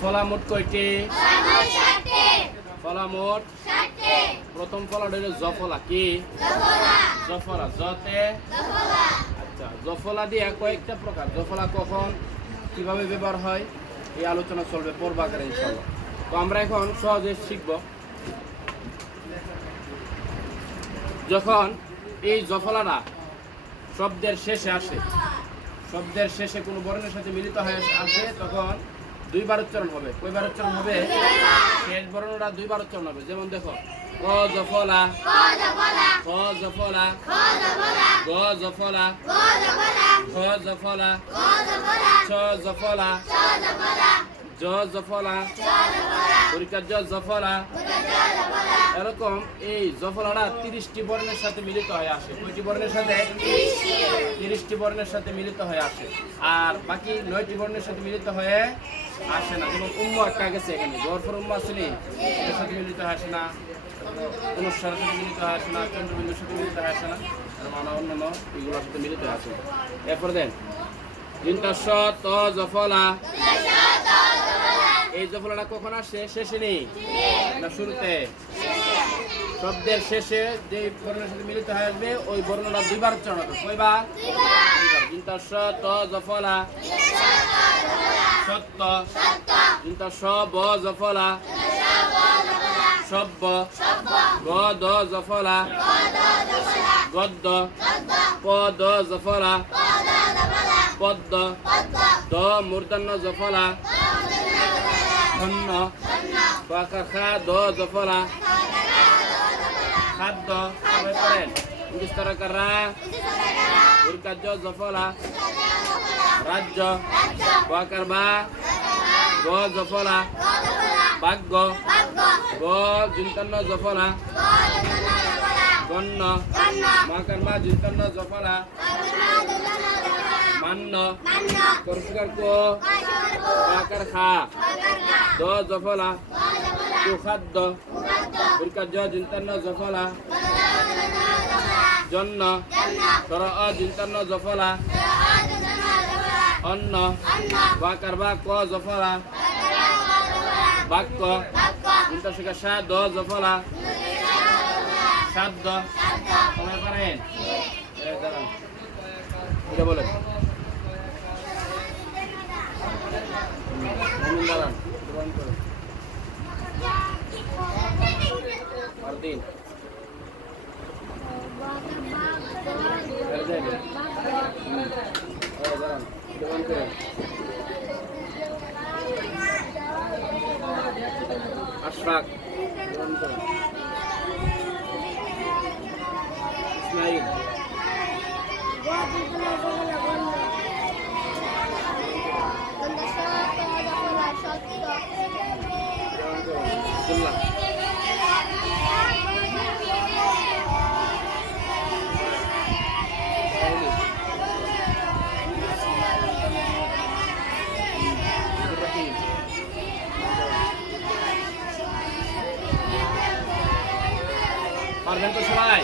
ফলা মোট কয়টি ফলা মোট প্রথম ফলাটা হলো জফলা কি? জফলা। জতে? আচ্ছা জফলা দিয়ে কয়েকটা প্রকার। জফলা কখন কীভাবে ব্যবহার হয় এই আলোচনা চলবে পূর্বাকারে ইনশাল্লাহ তো আমরা এখন সহজে শিখব। যখন এই জফলাটা শব্দের শেষে আসে শব্দের শেষে কোনো বর্ণের সাথে মিলিত হয়ে আসে তখন দুইবার উচ্চারণ হবে। কয়বার উচ্চারণ হবে? শেষ বর্ণটা দুইবার উচ্চারণ হবে। যেমন দেখো, ক জফলা ক জফলা গ জফলা খ জফলা ছ জফলা জ জফলা পরীক্ষার জ জফলা এরকম এই জফলাটা তিরিশটি বর্ণের সাথে মিলিত হয়ে আসে। কয়টি বর্ণের সাথে? তিরিশটি বর্ণের সাথে মিলিত হয়ে আসে। আর বাকি নয়টি বর্ণের সাথে মিলিত হয়ে আসে না। যেমন উম্ম একটা গেছে এখানে। জোরফর উম্ম আসেনি এর সাথে মিলিত হয়ে আসে না। অনুষ্ঠানের সাথে মিলিত হয়ে আসে না। চন্দ্রবিন্দুর সাথে মিলিত হয়ে আসে না। মানা অন্যান্য এগুলোর সাথে মিলিত হয়ে আসে। এরপর দেন। এই জফলাটা কখন আসে? শেষে নেই না শুরুতে? শব্দের শেষে যে বর্ণের সাথে মিলিত হয়ে আসবে, ওই বর্ণটা দুইবার উচ্চারণ হবে। কয়বার? চিন্তা স, ত জফলা সত্য। চিন্তা স, ব জফলা সব্য গ, দ জফলা গদ্য। প, দ জফলা পদ্ম দ, মূর্ধন্য জফলা ধন্য। খা দ জফলা খাদ্য সবাই পড়েন ইংলিশ তরকার রা জফলা রাজ্য। বাঁকার বা গ জফলা। ভাগ্য। গ জিন্তন্য জফলা। গণ্য। মাকার মা জিন্তন্য জফলা। মান্য। করসুকার কো? বাঁকার খা দ জফলা। সুখাদ্য। পরিকার্য জিন্তন্য জফলা জন্য অ জিন্তন্য জফলা অন্ন বা ক জফলা বাক্য জিন্ত শিখা সা দ জফলা সাদ্য সময় পারেন দাঁড়ান আর দিন এই দেখেন। হুম, এই দাঁড়ান দোকান করেন পারবেন তো সবাই?